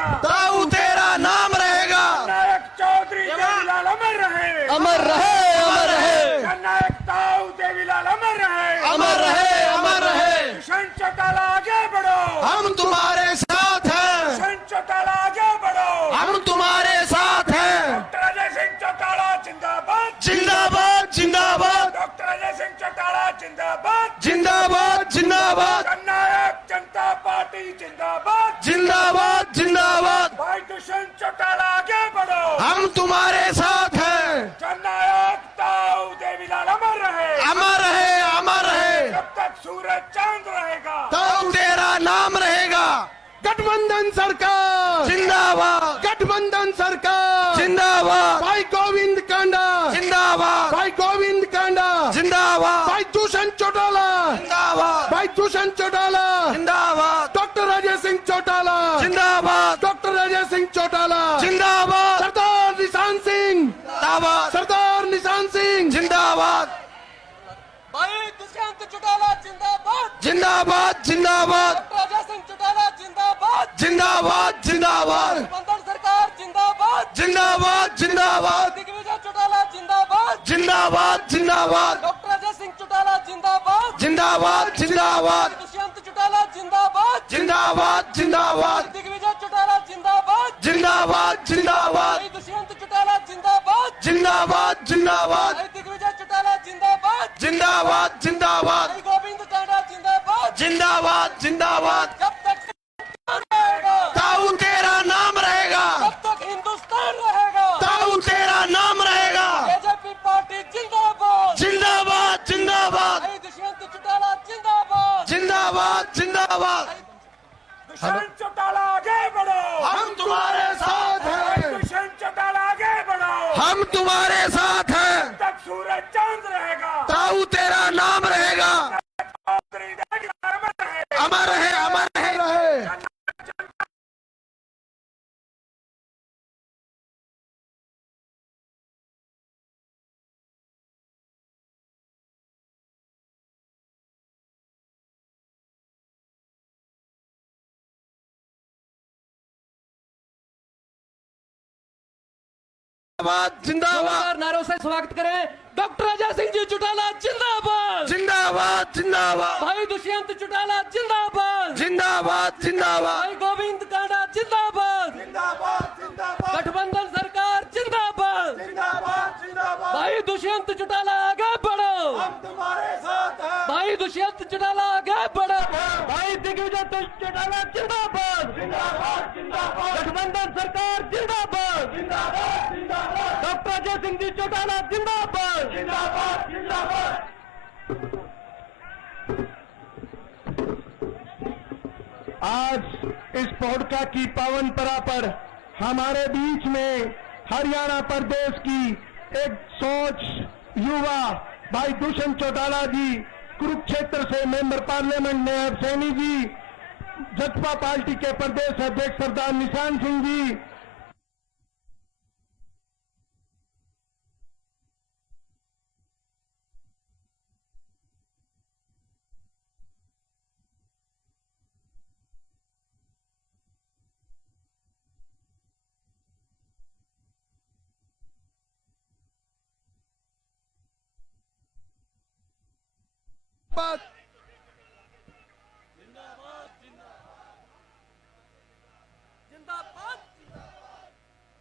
रहेगा, ताऊ तेरा नाम रहेगा। जननायक चौधरी देवीलाल अमर रहे, अमर रहे, अमर रहे। जननायक ताऊ देवीलाल अमर रहे, अमर रहे, अमर रहे। दुष्यंत चौटाला आगे बढ़ो, हम तुम्हारे साथ हैं। दुष्यंत चौटाला आगे बढ़ो, हम तुम्हारे साथ हैं। डॉक्टर अजय सिंह चौटाला जिंदाबाद, जिंदाबाद, जिंदाबाद, डॉक्टर अजय सिंह चौटाला जिंदाबाद, जिंदाबाद, जिंदाबाद, जननायक जनता पार्टी जिंदाबाद, जिंदाबाद, जिंदाबाद। भाई दुष्यंत चौटाला आगे बढ़ो, हम तुम्हारे साथ हैं। जननायक ताऊ देवीलाल अमर रहे, अमर रहे, अमर रहे। जब तक सूरज चांद रहेगा, ताऊ तेरा नाम रहेगा। गठबंधन सरकार जिंदाबाद, गठबंधन सरकार जिंदाबाद। भाई गोविंद कांडा जिंदाबाद, भाई गोविंद कांडा जिंदाबाद, भाई दुष्यंत चौटाला जिंदाबाद, भाई दुष्यंत चौटाला जिंदाबाद, डॉक्टर अजय सिंह चौटाला जिंदाबाद, डॉक्टर अजय सिंह चौटाला जिंदाबाद, सरदार निशान सिंह जिंदाबाद, सरदार निशान सिंह जिंदाबाद, भाई दुष्यंत चौटाला जिंदाबाद, जिंदाबाद, जिंदाबाद, डॉक्टर अजय सिंह चौटाला जिंदाबाद, जिंदाबाद, जिंदाबाद, गठबंधन सरकार जिंदाबाद, जिंदाबाद, जिंदाबाद, दिग्विजय चौटाला जिंदाबाद, जिंदाबाद, जिंदाबाद, डॉक्टर अजय सिंह चौटाला जिंदाबाद, जिंदाबाद, जिंदाबाद, दुष्यंत चौटाला जिंदाबाद, जिंदाबाद, जिंदाबाद, दिग्विजय चौटाला जिंदाबाद, जिंदाबाद, जिंदाबाद, भाई दुष्यंत चौटाला जिंदाबाद, जिंदाबाद, जिंदाबाद, भाई दिग्विजय चौटाला जिंदाबाद, जिंदाबाद, जिंदाबाद, भाई गोविंद कांडा जिंदाबाद, जिंदाबाद, जिंदाबाद। जब तक रहेगा, ताऊ तेरा नाम रहेगा, तब तक हिंदुस्तान रहेगा, ताऊ तेरा नाम रहेगा। बीजेपी पार्टी जिंदाबाद, जिंदाबाद, जिंदाबाद, भाई दुष्यंत चौटाला जिंदाबाद, जिंदाबाद, जिंदाबाद। दुष्यंत चौटाला आगे बढ़ो, हम तुम्हारे साथ हैं। दुष्यंत चौटाला आगे बढ़ो, हम तुम्हारे साथ हैं। जब तक सूरज चांद रहेगा, ताऊ तेरा नाम रहेगा। चौधरी देवीलाल अमर रहे, अमर रहे, अमर रहे। जिंदाबाद, जिंदाबाद, नारों से स्वागत करें डॉक्टर अजय सिंह जी चौटाला जिंदाबाद, जिंदाबाद, जिंदाबाद, भाई दुष्यंत चौटाला जिंदाबाद, जिंदाबाद, जिंदाबाद, भाई गोविंद कांडा जिंदाबाद, जिंदाबाद, जिंदाबाद, गठबंधन सरकार जिंदाबाद, जिंदाबाद, जिंदाबाद, भाई दुष्यंत चौटाला आगे बढ़ो, हम तुम्हारे साथ हैं, भाई दुष्यंत चौटाला आगे बढ़ो, भाई दिग्विजय चौटाला जिंदाबाद, जिंदाबाद, जिंदाबाद, गठबंधन सरकार जिंदाबाद, जिंदाबाद, जिंदाबाद, डॉक्टर अजय सिंह जी चौटाला जिंदाबाद, जिंदाबाद, जिंदाबाद। आज इस पौड़का की पावन परा पर हमारे बीच में हरियाणा प्रदेश की एक सोच युवा भाई दुष्यंत चौटाला जी, कुरुक्षेत्र से member parliament Nayab Saini ji, Jaspa party के प्रदेश अध्यक्ष सरदार निशान सिंह जी,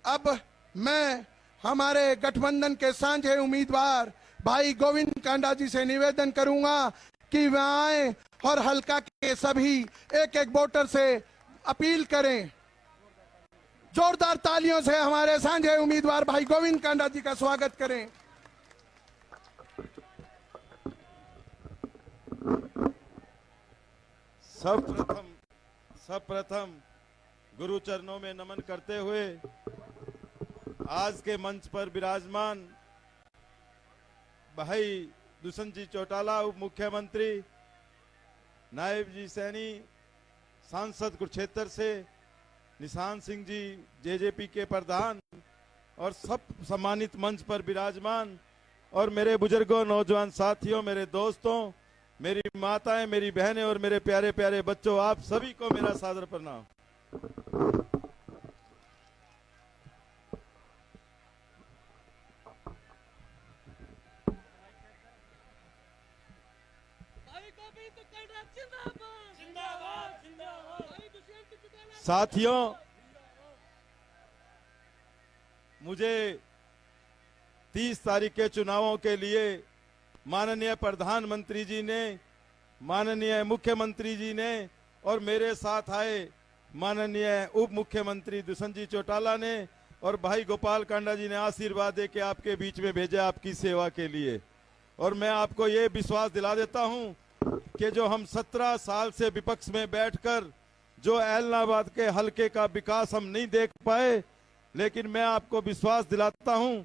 अब मैं हमारे गठबंधन के साझे उम्मीदवार भाई गोविंद कांडा जी से निवेदन करूंगा कि वे आए और हल्का के सभी एक एक वोटर से अपील करें। जोरदार तालियों से हमारे साझे उम्मीदवार भाई गोविंद कांडा जी का स्वागत करें। सर्वप्रथम गुरु चरणों में नमन करते हुए आज के मंच पर विराजमान भाई दुष्यंत जी चौटाला, उप मुख्यमंत्री, नायब जी सैनी, सांसद कुरुक्षेत्र से निशान सिंह जी, जेजेपी के प्रधान, और सब सम्मानित मंच पर विराजमान, और मेरे बुजुर्गों, नौजवान साथियों, मेरे दोस्तों, मेरी माताएं, मेरी बहनें और मेरे प्यारे प्यारे बच्चों, आप सभी को मेरा सादर प्रणाम। साथियों, मुझे 30 तारीख के चुनावों के लिए माननीय प्रधानमंत्री जी ने, माननीय मुख्यमंत्री जी ने और मेरे साथ आए माननीय उप मुख्यमंत्री दुष्यंत जी चौटाला ने और भाई गोपाल कांडा जी ने आशीर्वाद दे के आपके बीच में भेजा आपकी सेवा के लिए। और मैं आपको ये विश्वास दिला देता हूं कि जो हम 17 साल से विपक्ष में बैठकर जो एलनाबाद के हलके का विकास हम नहीं देख पाए, लेकिन मैं आपको विश्वास दिलाता हूं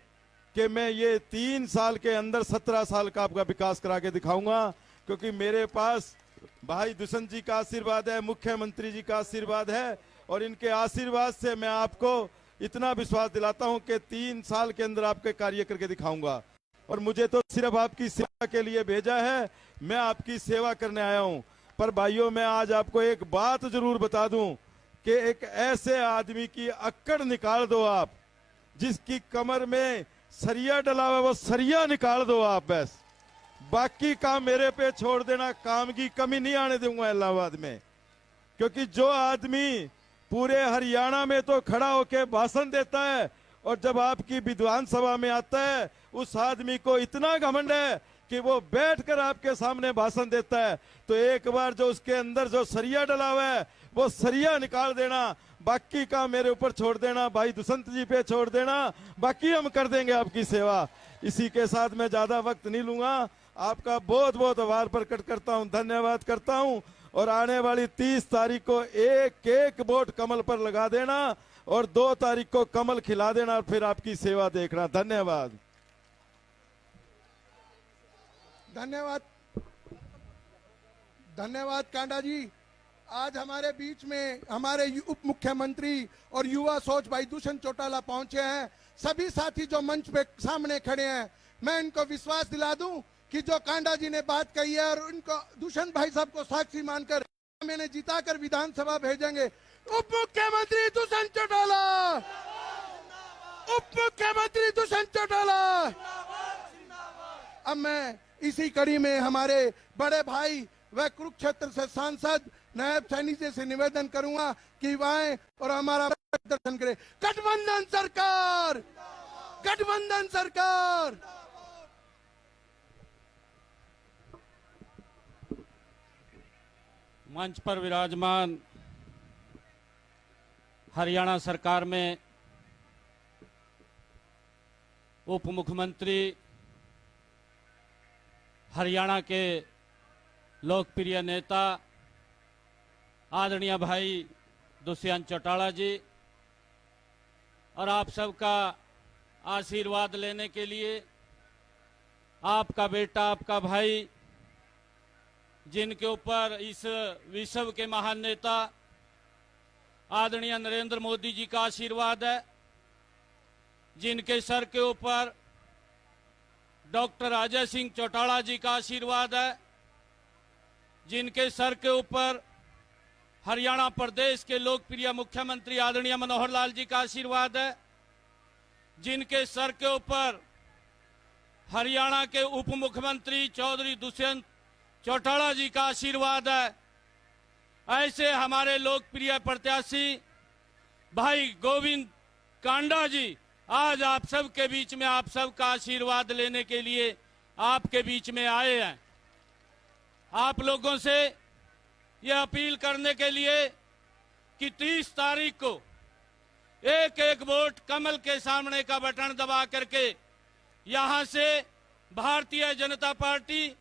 कि मैं ये 3 साल के अंदर 17 साल का आपका विकास करा के दिखाऊंगा, क्योंकि मेरे पास भाई दुष्यंत जी का आशीर्वाद है, मुख्यमंत्री जी का आशीर्वाद है और इनके आशीर्वाद से मैं आपको इतना विश्वास दिलाता हूं कि 3 साल के अंदर आपके कार्य करके दिखाऊंगा। और मुझे तो सिर्फ आपकी सेवा के लिए भेजा है, मैं आपकी सेवा करने आया हूं। पर भाइयों, मैं आज आपको एक बात जरूर बता दूं कि एक ऐसे आदमी की अक्कड़ निकाल दो आप, जिसकी कमर में सरिया डला हुआ, वो सरिया निकाल दो आप बस। बाकी काम मेरे पे छोड़ देना, काम की कमी नहीं आने दूंगा इलाहाबाद में। क्योंकि जो आदमी पूरे हरियाणा में तो खड़ा होके भाषण देता है और जब आपकी विधानसभा में आता है, उस आदमी को इतना घमंड है कि वो बैठकर आपके सामने भाषण देता है। तो एक बार जो उसके अंदर जो सरिया डला हुआ है, वो सरिया निकाल देना, बाकी काम मेरे ऊपर छोड़ देना, भाई दुष्यंत जी पे छोड़ देना, बाकी हम कर देंगे आपकी सेवा। इसी के साथ मैं ज्यादा वक्त नहीं लूंगा, आपका बहुत बहुत आभार प्रकट करता हूं, धन्यवाद करता हूं। और आने वाली 30 तारीख को एक एक वोट कमल पर लगा देना और 2 तारीख को कमल खिला देना और फिर आपकी सेवा देखना। धन्यवाद। धन्यवाद, धन्यवाद कांडा जी। आज हमारे बीच में हमारे उप मुख्यमंत्री और युवा सोच भाई दुष्यंत चौटाला पहुंचे हैं। सभी साथी जो मंच पे सामने खड़े हैं, मैं इनको विश्वास दिला दूं कि जो कांडा जी ने बात कही है और उनको दुष्यंत भाई साहब को साक्षी मानकर मैंने जिताकर विधानसभा भेजेंगे। उप मुख्यमंत्री दुष्यंत चौटाला, उप मुख्यमंत्री दुष्यंत चौटाला। अब मैं इसी कड़ी में हमारे बड़े भाई व कुरुक्षेत्र से सांसद नायब सैनी जी से निवेदन करूंगा कि वह आए और हमारा दर्शन करें। गठबंधन सरकार, गठबंधन सरकार। मंच पर विराजमान हरियाणा सरकार में उप मुख्यमंत्री, हरियाणा के लोकप्रिय नेता आदरणीय भाई दुष्यंत चौटाला जी, और आप सबका आशीर्वाद लेने के लिए आपका बेटा, आपका भाई, जिनके ऊपर इस विश्व के महान नेता आदरणीय नरेंद्र मोदी जी का आशीर्वाद है, जिनके सर के ऊपर डॉक्टर अजय सिंह चौटाला जी का आशीर्वाद है, जिनके सर के ऊपर हरियाणा प्रदेश के लोकप्रिय मुख्यमंत्री आदरणीय मनोहर लाल जी का आशीर्वाद है, जिनके सर के ऊपर हरियाणा के उप मुख्यमंत्री चौधरी दुष्यंत चौटाला जी का आशीर्वाद है। ऐसे हमारे लोकप्रिय प्रत्याशी भाई गोविंद कांडा जी आज आप सब के बीच में आप सब का आशीर्वाद लेने के लिए आपके बीच में आए हैं। आप लोगों से यह अपील करने के लिए कि 30 तारीख को एक एक वोट कमल के सामने का बटन दबा करके यहां से भारतीय जनता पार्टी,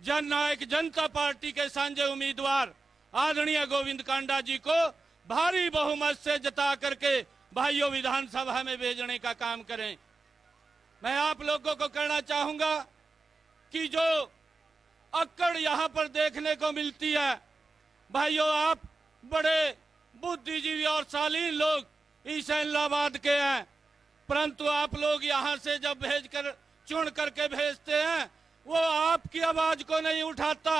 जननायक जनता पार्टी के सांझे उम्मीदवार आदरणीय गोविंद कांडा जी को भारी बहुमत से जिता करके भाइयों विधानसभा में भेजने का काम करें। मैं आप लोगों को कहना चाहूंगा कि जो अक्कड़ यहां पर देखने को मिलती है, भाइयों आप बड़े बुद्धिजीवी और शालीन लोग इस इलाहाबाद के हैं, परंतु आप लोग यहां से जब भेजकर चुन करके भेजते हैं, वो आपकी आवाज को नहीं उठाता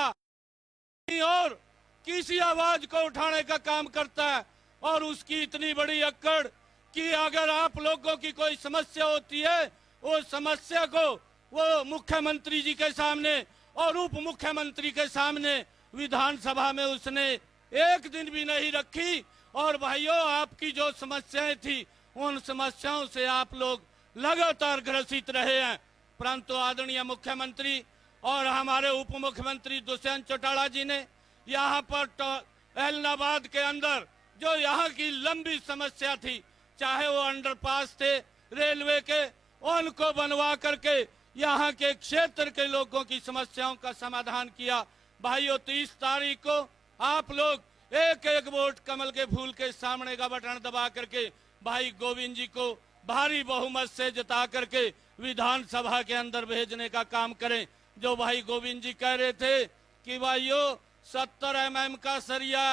और किसी आवाज को उठाने का काम करता है। और उसकी इतनी बड़ी अक्कड़ कि अगर आप लोगों की कोई समस्या होती है, वो समस्या को वो मुख्यमंत्री जी के सामने और उप मुख्यमंत्री के सामने विधानसभा में उसने एक दिन भी नहीं रखी। और भाइयों, आपकी जो समस्याएं थी उन समस्याओं से आप लोग लगातार ग्रसित रहे हैं, परंतु आदरणीय मुख्यमंत्री और हमारे उप मुख्यमंत्री दुष्यंत चौटाला जी ने यहाँ पर एलनाबाद के अंदर जो यहाँ की लंबी समस्या थी, चाहे वो अंडरपास थे रेलवे के, उनको बनवा करके यहाँ के क्षेत्र के लोगों की समस्याओं का समाधान किया। भाइयों, 30 तारीख को आप लोग एक एक वोट कमल के फूल के सामने का बटन दबा करके भाई गोविंद जी को भारी बहुमत से जिता करके विधानसभा के अंदर भेजने का काम करें। जो भाई गोविंद जी कह रहे थे कि भाइयों 70 mm का सरिया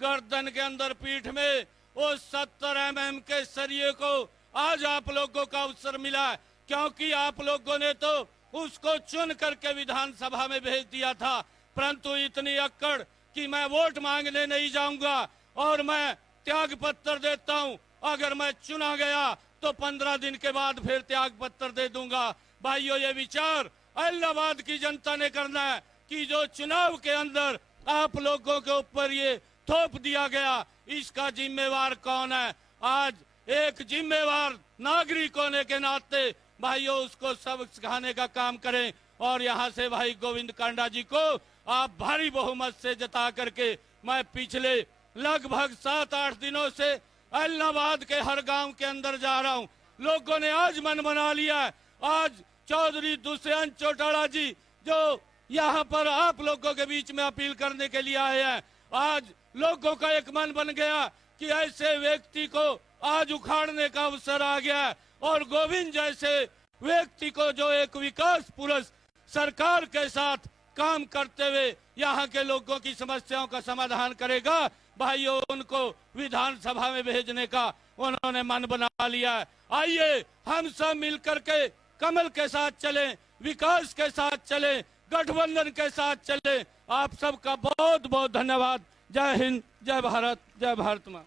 गर्दन के अंदर पीठ में, वो 70 mm के सरिये को आज आप लोगों का अवसर मिला, क्योंकि आप लोगों ने तो उसको चुन करके विधानसभा में भेज दिया था, परंतु इतनी अक्कड़ कि मैं वोट मांगने नहीं जाऊंगा और मैं त्याग पत्र देता हूं, अगर मैं चुना गया तो 15 दिन के बाद फिर त्याग पत्र दे दूंगा। भाइयों, ये विचार इलाहाबाद की जनता ने करना है कि जो चुनाव के अंदर आप लोगों के ऊपर ये थोप दिया गया, इसका जिम्मेवार कौन है। आज एक जिम्मेवार नागरिक होने के नाते भाइयों उसको सबक सिखाने का काम करें और यहाँ से भाई गोविंद कांडा जी को आप भारी बहुमत से जता करके, मैं पिछले लगभग 7-8 दिनों से इलाहाबाद के हर गांव के अंदर जा रहा हूं, लोगों ने आज मन बना लिया है। आज चौधरी दुष्यंत चौटाला जी जो यहाँ पर आप लोगों के बीच में अपील करने के लिए आए हैं, आज लोगों का एक मन बन गया कि ऐसे व्यक्ति को आज उखाड़ने का अवसर आ गया और गोविंद जैसे व्यक्ति को जो एक विकास पुरुष सरकार के साथ काम करते हुए यहाँ के लोगों की समस्याओं का समाधान करेगा, भाइयों उनको विधानसभा में भेजने का उन्होंने मन बना लिया है। आइए हम सब मिलकर के कमल के साथ चलें, विकास के साथ चलें, गठबंधन के साथ चलें। आप सबका बहुत बहुत धन्यवाद। जय हिंद, जय भारत, जय भारत माँ।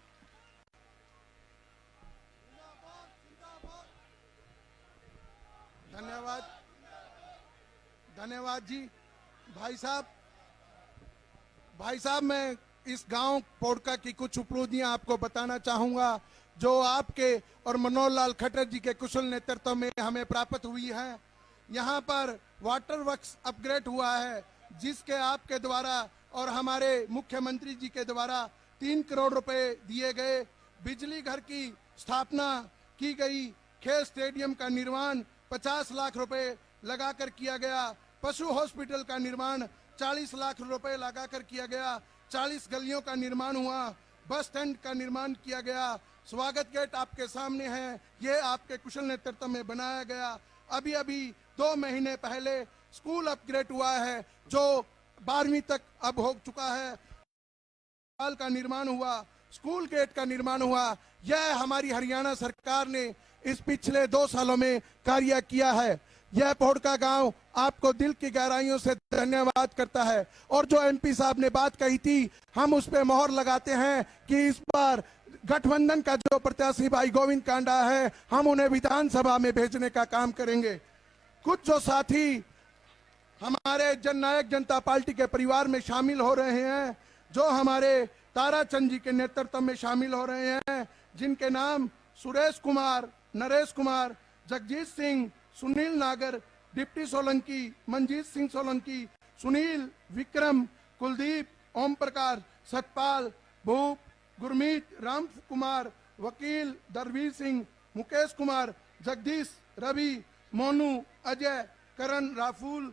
धन्यवाद, धन्यवाद जी। भाई साहब मैं इस गांव पोड़का की कुछ उपलब्धियां आपको बताना चाहूंगा जो आपके और मनोहर लाल खट्टर जी के कुशल नेतृत्व में हमें प्राप्त हुई है। यहां पर वाटर वर्क्स अपग्रेड हुआ है, जिसके आपके द्वारा और हमारे मुख्यमंत्री जी के द्वारा 3 करोड़ रुपए दिए गए। बिजली घर की स्थापना की गई। खेल स्टेडियम का निर्माण 50 लाख रुपए लगाकर किया गया। पशु हॉस्पिटल का निर्माण 40 लाख रुपए लगाकर किया गया। 40 गलियों का निर्माण हुआ। बस स्टैंड का निर्माण किया गया। स्वागत गेट आपके सामने है, ये आपके कुशल नेतृत्व में बनाया गया। अभी 2 महीने पहले स्कूल अपग्रेड हुआ है जो 12वीं तक अब हो चुका है। स्कूल का निर्माण हुआ, स्कूल गेट का निर्माण हुआ। यह हमारी हरियाणा सरकार ने इस पिछले 2 सालों में कार्य किया है। यह पोड़का गांव आपको दिल की गहराइयों से धन्यवाद करता है। और जो एमपी साहब ने बात कही थी, हम उस पर मोहर लगाते हैं कि इस बार गठबंधन का जो प्रत्याशी भाई गोविंद कांडा है, हम उन्हें विधानसभा में भेजने का काम करेंगे। कुछ जो साथी हमारे जननायक जनता पार्टी के परिवार में शामिल हो रहे हैं, जो हमारे ताराचंद जी के नेतृत्व में शामिल हो रहे हैं, जिनके नाम सुरेश कुमार, नरेश कुमार, जगजीत सिंह, सुनील नागर, डिप्टी सोलंकी, मनजीत सिंह सोलंकी, सुनील, विक्रम, कुलदीप, ओम प्रकाश, सतपाल, भूप, गुरमीत, राम कुमार, वकील, दरवीर सिंह, मुकेश कुमार, जगदीश, रवि, मोनू, अजय, करण, राफुल,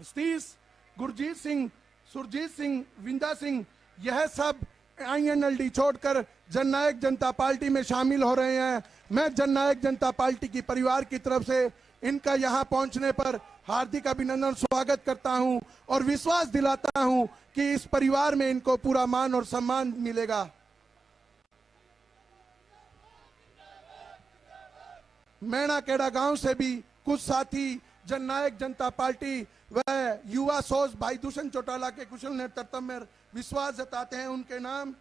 सतीश, गुरजीत सिंह, सुरजीत सिंह, विंदा सिंह, यह सब INLD छोड़कर जननायक जनता पार्टी में शामिल हो रहे हैं। मैं जननायक जनता पार्टी की परिवार की तरफ से इनका यहां पहुंचने पर हार्दिक अभिनंदन स्वागत करता हूं और विश्वास दिलाता हूं कि इस परिवार में इनको पूरा मान और सम्मान मिलेगा। मैणाकेड़ा गांव से भी कुछ साथी जननायक जनता पार्टी व युवा सोच भाई दुष्यंत चौटाला के कुशल नेतृत्व में विश्वास जताते हैं। उनके नाम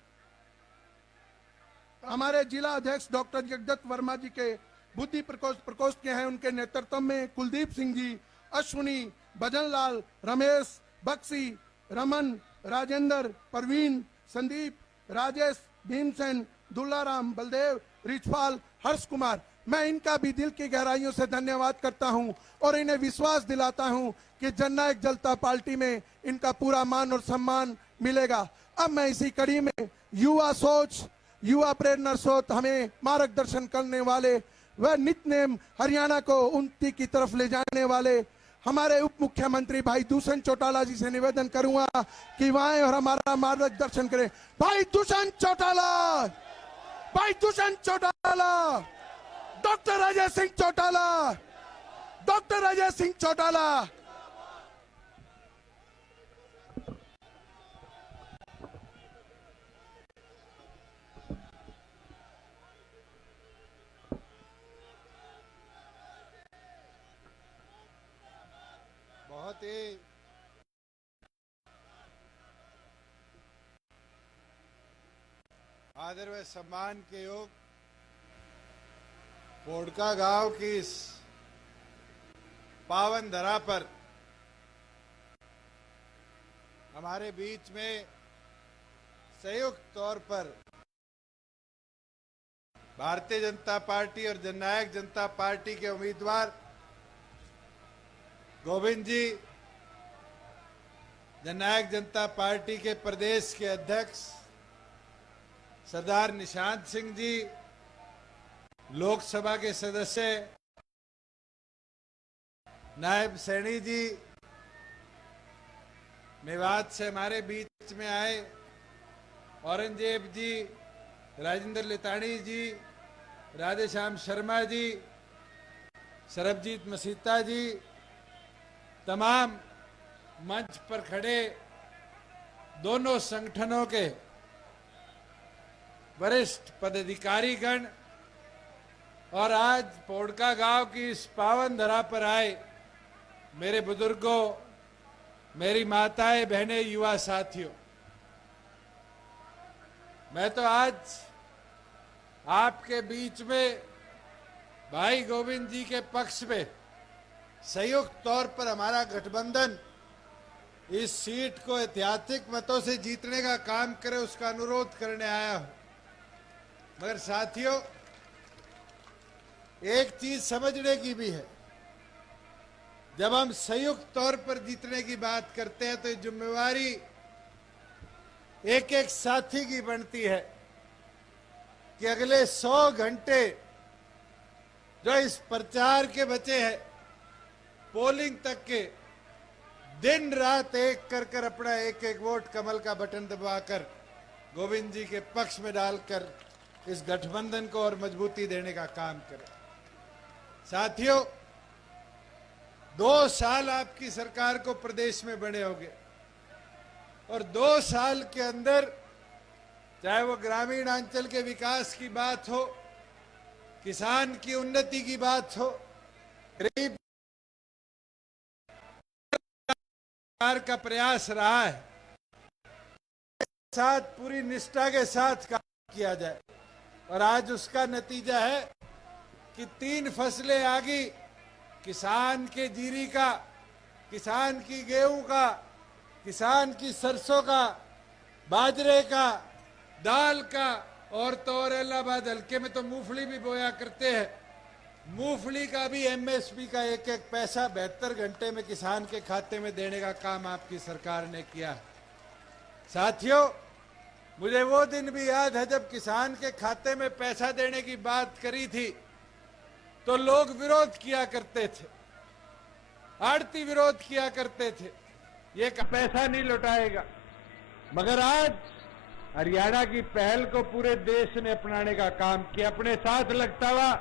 हमारे जिला अध्यक्ष डॉक्टर जगदत्त वर्मा जी के बुद्धि प्रकोष्ठ के हैं। उनके नेतृत्व में कुलदीप सिंह जी, अश्विनी, भजन लाल, रमेश, बक्सी, रमन, राजेंद्र, परवीन, संदीप, राजेश, भीमसेन, दुल्लाराम, बलदेव, रिचपाल, हर्ष कुमार, मैं इनका भी दिल की गहराइयों से धन्यवाद करता हूं और इन्हें विश्वास दिलाता हूं कि जननायक जनता पार्टी में इनका पूरा मान और सम्मान मिलेगा। अब मैं इसी कड़ी में युवा सोच, युवा प्रेरणा स्रोत हमें मार्गदर्शन करने वाले वह नित नेम हरियाणा को उन्नति की तरफ ले जाने वाले हमारे उप मुख्यमंत्री भाई दुष्यंत चौटाला जी से निवेदन करूंगा कि वहां और हमारा मार्गदर्शन करें। भाई दुष्यंत चौटाला, भाई दुष्यंत चौटाला, डॉक्टर अजय सिंह चौटाला, डॉक्टर अजय सिंह चौटाला। बहुत ही आदर व सम्मान के योग पोड़का गांव की इस पावन धरा पर हमारे बीच में संयुक्त तौर पर भारतीय जनता पार्टी और जननायक जनता पार्टी के उम्मीदवार गोविंद जी, जननायक जनता पार्टी के प्रदेश के अध्यक्ष सरदार निशांत सिंह जी, लोकसभा के सदस्य नायब सैनी जी, मेवात से हमारे बीच में आए औरंगजेब जी, राजेंद्र लितानी जी, राधेश्याम शर्मा जी, सरबजीत मसीता जी, तमाम मंच पर खड़े दोनों संगठनों के वरिष्ठ पदाधिकारीगण और आज पोड़का गांव की इस पावन धरा पर आए मेरे बुजुर्गों, मेरी माताएं, बहनें, युवा साथियों, मैं तो आज आपके बीच में भाई गोविंद जी के पक्ष में संयुक्त तौर पर हमारा गठबंधन इस सीट को ऐतिहासिक मतों से जीतने का काम करे उसका अनुरोध करने आया हूं। मगर साथियों, एक चीज समझने की भी है, जब हम संयुक्त तौर पर जीतने की बात करते हैं तो ये जिम्मेवारी एक एक साथी की बनती है कि अगले 100 घंटे जो इस प्रचार के बचे हैं, पोलिंग तक के, दिन रात एक कर कर अपना एक एक वोट कमल का बटन दबाकर गोविंद जी के पक्ष में डालकर इस गठबंधन को और मजबूती देने का काम करें। साथियों, 2 साल आपकी सरकार को प्रदेश में बने होंगे और 2 साल के अंदर चाहे वो ग्रामीण अंचल के विकास की बात हो, किसान की उन्नति की बात हो, गरीब का प्रयास रहा है, साथ पूरी निष्ठा के साथ काम किया जाए और आज उसका नतीजा है कि 3 फसलें आ गई, किसान के जीरी का, किसान की गेहूं का, किसान की सरसों का, बाजरे का, दाल का, और तो और इलाहाबाद हल्के में तो मूंगफली भी बोया करते हैं, मूंगफली का भी एमएसपी का एक एक पैसा 72 घंटे में किसान के खाते में देने का काम आपकी सरकार ने किया। साथियों, मुझे वो दिन भी याद है जब किसान के खाते में पैसा देने की बात करी थी तो लोग विरोध किया करते थे, आड़ती विरोध किया करते थे, ये पैसा नहीं लौटाएगा। मगर आज हरियाणा की पहल को पूरे देश ने अपनाने का काम किया। अपने साथ लगता हुआ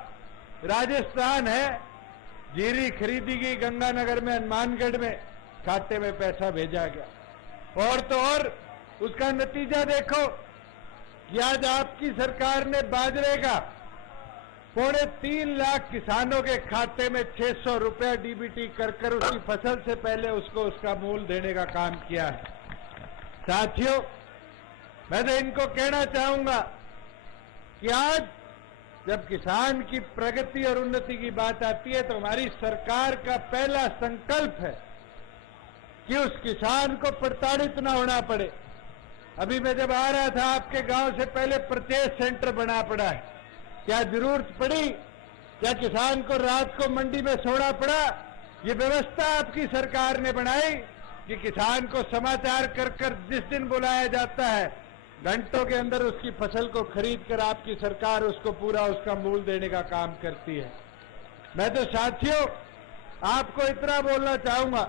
राजस्थान है, जीरी खरीदी गई गंगानगर में, हनुमानगढ़ में, खाते में पैसा भेजा गया। और तो और उसका नतीजा देखो कि आज आपकी सरकार ने बाजरे का 3.25 लाख किसानों के खाते में 600 रुपया डीबीटी कर उसकी फसल से पहले उसको उसका मूल देने का काम किया है। साथियों, मैं तो इनको कहना चाहूंगा कि आज जब किसान की प्रगति और उन्नति की बात आती है तो हमारी सरकार का पहला संकल्प है कि उस किसान को प्रताड़ित न होना पड़े। अभी मैं जब आ रहा था आपके गांव से पहले परचेज सेंटर बना पड़ा है। क्या जरूरत पड़ी? क्या किसान को रात को मंडी में सोना पड़ा? ये व्यवस्था आपकी सरकार ने बनाई कि किसान को समाचार कर कर जिस दिन बुलाया जाता है, घंटों के अंदर उसकी फसल को खरीद कर आपकी सरकार उसको पूरा उसका मूल देने का काम करती है। मैं तो साथियों आपको इतना बोलना चाहूंगा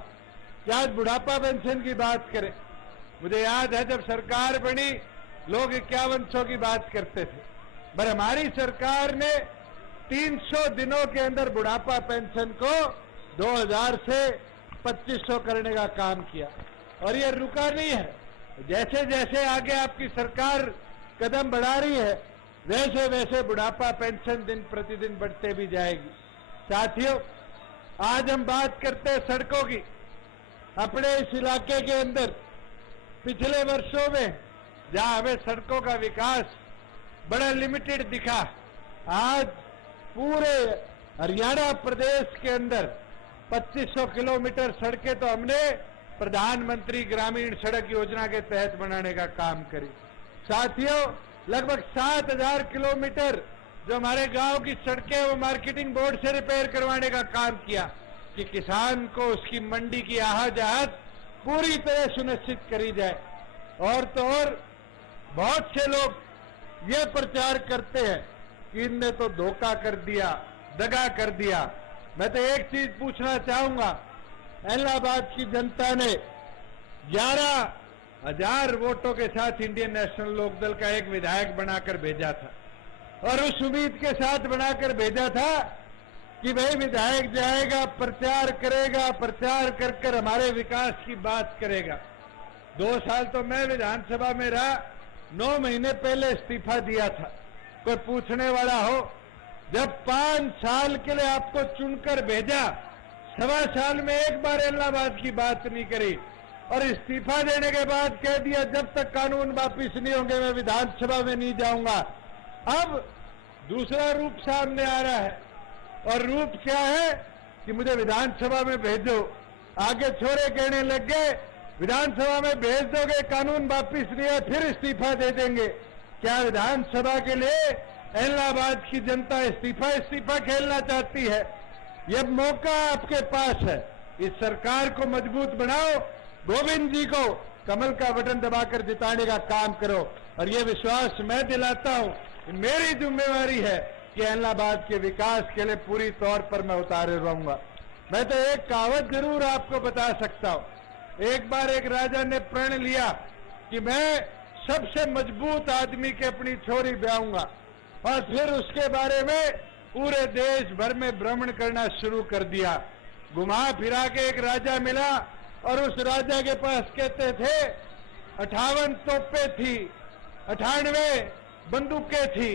कि आज बुढ़ापा पेंशन की बात करें। मुझे याद है जब सरकार बनी लोग 5100 की बात करते थे, पर हमारी सरकार ने 300 दिनों के अंदर बुढ़ापा पेंशन को 2000 से 2500 करने का काम किया और ये रुका नहीं है। जैसे जैसे आगे आपकी सरकार कदम बढ़ा रही है वैसे वैसे बुढ़ापा पेंशन दिन प्रतिदिन बढ़ते भी जाएगी। साथियों आज हम बात करते हैं सड़कों की। अपने इस इलाके के अंदर पिछले वर्षों में जहां हमें सड़कों का विकास बड़ा लिमिटेड दिखा, आज पूरे हरियाणा प्रदेश के अंदर 2500 किलोमीटर सड़कें तो हमने प्रधानमंत्री ग्रामीण सड़क योजना के तहत बनाने का काम करी। साथियों लगभग 7000 किलोमीटर जो हमारे गांव की सड़कें वो मार्केटिंग बोर्ड से रिपेयर करवाने का काम किया कि किसान को उसकी मंडी की आहाजात पूरी तरह सुनिश्चित करी जाए। और तो और बहुत से लोग ये प्रचार करते हैं कि इनने तो धोखा कर दिया, दगा कर दिया। मैं तो एक चीज पूछना चाहूंगा, इलाहाबाद की जनता ने 11,000 वोटों के साथ इंडियन नेशनल लोकदल का एक विधायक बनाकर भेजा था और उस उम्मीद के साथ बनाकर भेजा था कि भाई विधायक जाएगा, प्रचार करेगा, प्रचार कर कर हमारे विकास की बात करेगा। 2 साल तो मैं विधानसभा में रहा, 9 महीने पहले इस्तीफा दिया था। कोई पूछने वाला हो, जब 5 साल के लिए आपको चुनकर भेजा, 1.25 साल में एक बार इलाहाबाद की बात नहीं करी और इस्तीफा देने के बाद कह दिया जब तक कानून वापिस नहीं होंगे मैं विधानसभा में नहीं जाऊंगा। अब दूसरा रूप सामने आ रहा है और रूप क्या है कि मुझे विधानसभा में भेजो। आगे छोरे कहने लग गए विधानसभा में भेज दोगे, कानून वापिस नहीं है, फिर इस्तीफा दे देंगे। क्या विधानसभा के लिए इलाहाबाद की जनता इस्तीफा खेलना चाहती है? यह मौका आपके पास है, इस सरकार को मजबूत बनाओ, गोविंद जी को कमल का बटन दबाकर जिताने का काम करो। और ये विश्वास मैं दिलाता हूं कि मेरी जिम्मेवारी है कि इलाहाबाद के विकास के लिए पूरी तौर पर मैं उतारे रहूंगा। मैं तो एक कहावत जरूर आपको बता सकता हूं। एक बार एक राजा ने प्रण लिया कि मैं सबसे मजबूत आदमी की अपनी छोरी ब्याऊंगा और फिर उसके बारे में पूरे देश भर में भ्रमण करना शुरू कर दिया। घुमा फिरा के एक राजा मिला और उस राजा के पास कहते थे 58 तोपें थी, 98 बंदूकें थी।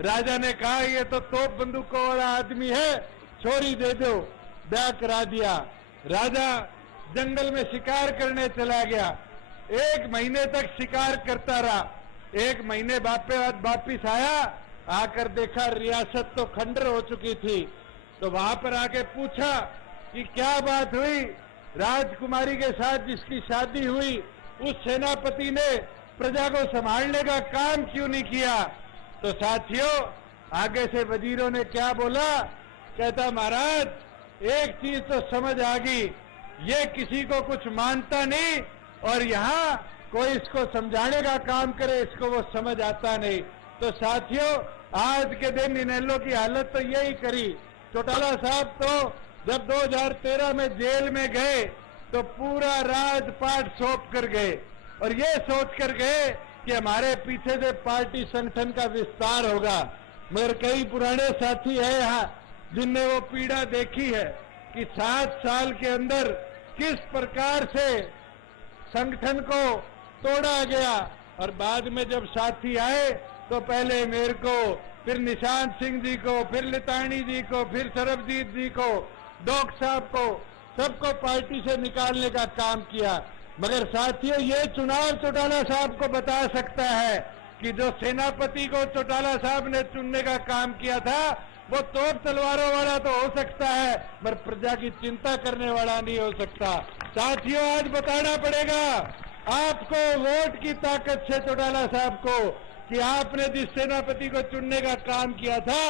राजा ने कहा ये तो तोप बंदूकों वाला आदमी है, छोरी दे दो। ब्याह करा दिया। राजा जंगल में शिकार करने चला गया। 1 महीने तक शिकार करता रहा। 1 महीने बाद वापिस आया, आकर देखा रियासत तो खंडर हो चुकी थी। तो वहां पर आके पूछा कि क्या बात हुई, राजकुमारी के साथ जिसकी शादी हुई उस सेनापति ने प्रजा को संभालने का काम क्यों नहीं किया? तो साथियों आगे से वजीरों ने क्या बोला, कहता महाराज एक चीज तो समझ आ गई, ये किसी को कुछ मानता नहीं और यहाँ कोई इसको समझाने का काम करे इसको वो समझ आता नहीं। तो साथियों आज के दिन इनेलो की हालत तो यही करी। चौटाला साहब तो जब 2013 में जेल में गए तो पूरा राजपाट सौंप कर गए और ये सोच कर गए कि हमारे पीछे से पार्टी संगठन का विस्तार होगा। मगर कई पुराने साथी हैं यहाँ जिनने वो पीड़ा देखी है कि 7 साल के अंदर किस प्रकार से संगठन को तोड़ा गया। और बाद में जब साथी आए तो पहले मेरे को, फिर निशांत सिंह जी को, फिर लितानी जी को, फिर सरबजीत जी को, डॉक साहब को, सबको पार्टी से निकालने का काम किया। मगर साथियों ये चुनाव चौटाला साहब को बता सकता है कि जो सेनापति को चौटाला साहब ने चुनने का काम किया था वो तोप तलवारों वाला तो हो सकता है, पर प्रजा की चिंता करने वाला नहीं हो सकता। साथियों, आज बताना पड़ेगा आपको वोट की ताकत से चौटाला साहब को कि आपने जिस सेनापति को चुनने का काम किया था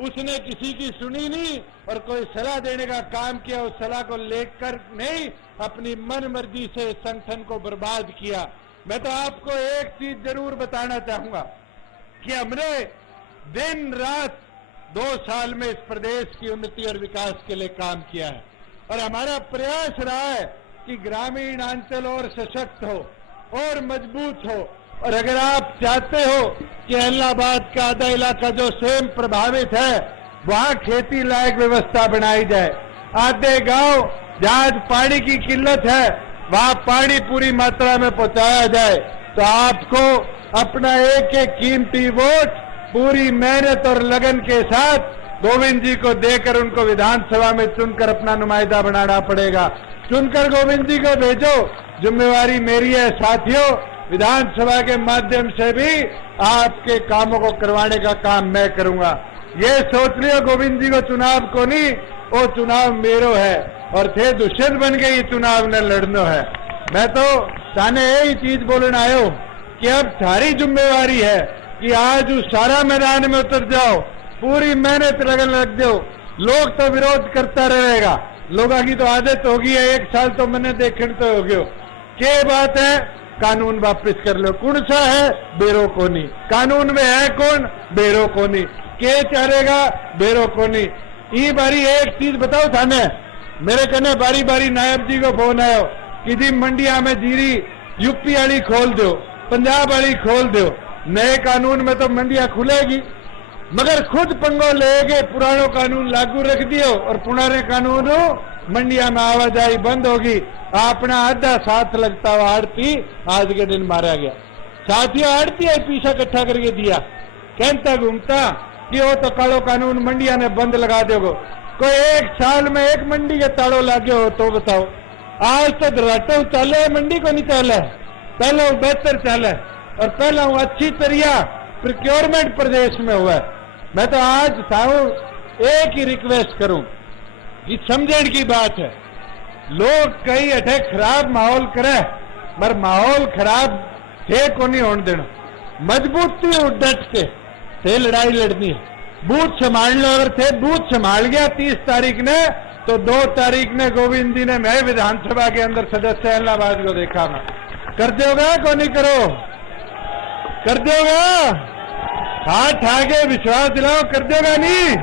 उसने किसी की सुनी नहीं और कोई सलाह देने का काम किया, उस सलाह को लेकर नहीं अपनी मन मर्जी से संगठन को बर्बाद किया। मैं तो आपको एक चीज जरूर बताना चाहूंगा कि हमने दिन रात 2 साल में इस प्रदेश की उन्नति और विकास के लिए काम किया है और हमारा प्रयास रहा है कि ग्रामीण अंचल और सशक्त हो और मजबूत हो। और अगर आप चाहते हो कि इलाहाबाद का आधा इलाका जो स्वयं प्रभावित है वहां खेती लायक व्यवस्था बनाई जाए, आधे गांव जहां पानी की किल्लत है वहां पानी पूरी मात्रा में पहुंचाया जाए, तो आपको अपना एक एक कीमती वोट पूरी मेहनत और लगन के साथ गोविंद जी को देकर उनको विधानसभा में चुनकर अपना नुमाइंदा बनाना पड़ेगा। चुनकर गोविंद जी को भेजो, जिम्मेवारी मेरी है। साथियों, विधानसभा के माध्यम से भी आपके कामों को करवाने का काम मैं करूंगा। ये सोच लियो गोविंद जी को चुनाव को नहीं, वो चुनाव मेरो है और थे दुष्यंत बन के ये चुनाव न लड़नो है। मैं तो ताने यही चीज बोलना आयो कि अब थारी जिम्मेवारी है कि आज उस सारा मैदान में उतर जाओ, पूरी मेहनत लगन लग जाओ। लोग तो विरोध करता रहेगा, लोगों की तो आदत होगी है, 1 साल तो मैंने देखने तो हो गयो के बात है कानून वापस कर लो। कौन सा है? बेरो कोनी। कानून में है कौन? बेरो कोनी। के चाहेगा? बेरो कोनी। ये बारी एक चीज बताओ थाने, मेरे कने बारी बारी नायब जी को फोन आयो कि जी मंडिया में जीरी यूपी वाली खोल दो, पंजाब वाली खोल दो। नए कानून में तो मंडिया खुलेगी, मगर खुद पंगो लेके पुरानो कानून लागू रख दियो और पुराने कानून मंडिया में आवाजाही बंद होगी। अपना आधा साथ लगता हुआ आड़ती आज के दिन मारा गया। साथियों, आड़ती है पीछा इकट्ठा करके दिया, कहता घूमता कि वो तो कालो कानून मंडिया ने बंद लगा दोगे। कोई 1 साल में 1 मंडी के ताड़ो लागे हो तो बताओ। आज तो धराटो चले, मंडी को नहीं चले, पहले वो बेहतर चले और पहला वो अच्छी तरिया प्रोक्योरमेंट प्रदेश में हुआ है। मैं तो आज साहू एक ही रिक्वेस्ट करूं कि समझने की बात है, लोग कई अठे खराब माहौल करे, पर माहौल खराब थे को नहीं होने देना। मजबूती डट के थे लड़ाई लड़नी है। बूथ संभाल लो, अगर थे बूथ संभाल गया 30 तारीख ने तो 2 तारीख ने गोविंद जी ने मैं विधानसभा के अंदर सदस्य इलाहाबाद को देखा। मैं कर दोगा को नहीं करो? कर दोगा? हाथ आगे विश्वास दिलाओ, कर दोगा नहीं?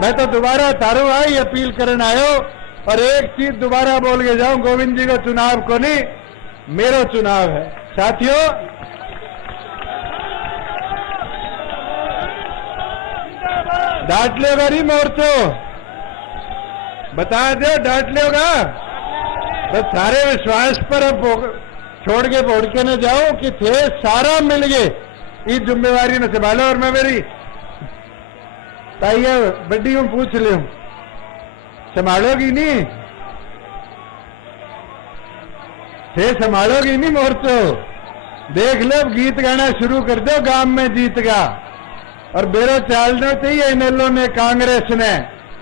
मैं तो दोबारा तारू आई अपील करने आयो और एक चीज दोबारा बोल के जाऊं, गोविंद जी का चुनाव को नहीं, मेरो चुनाव है। साथियों, डांट लेगा नहीं मोर्चो, बता दो डांट लेगा तो सारे विश्वास पर अब छोड़ के बोड़ के न जाओ कि थे सारा मिल गए इस जिम्मेवारी न संभालो। और मैं मेरी ताइया बड्डी हूं पूछ ले, संभालोगी नहीं? थे संभालोगी नहीं मोर्चो? देख लो, गीत गाना शुरू कर दो, गांव में जीत गा। और बेरो चालना चाहिए इनेलो ने, कांग्रेस ने,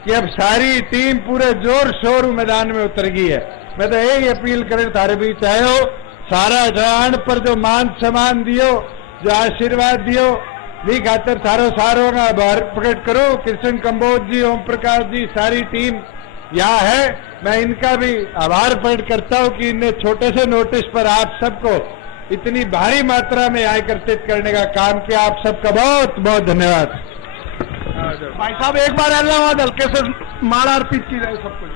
कि अब सारी टीम पूरे जोर शोर मैदान में उतर गई है। मैं तो यही अपील करें थारे बीच आयो, सारा जवान पर जो मान सम्मान दियो, जो आशीर्वाद दियो, भी खातर थारो सारों का आभार प्रकट करो। कृष्ण कंबोज जी, ओम प्रकाश जी, सारी टीम यहाँ है, मैं इनका भी आभार प्रकट करता हूँ कि इन्हें छोटे से नोटिस पर आप सबको इतनी भारी मात्रा में एकत्रित करने का काम किया। आप सबका बहुत बहुत धन्यवाद। भाई साहब, एक बार इलाहाबाद हल्के से माला अर्पित की जाए सबको।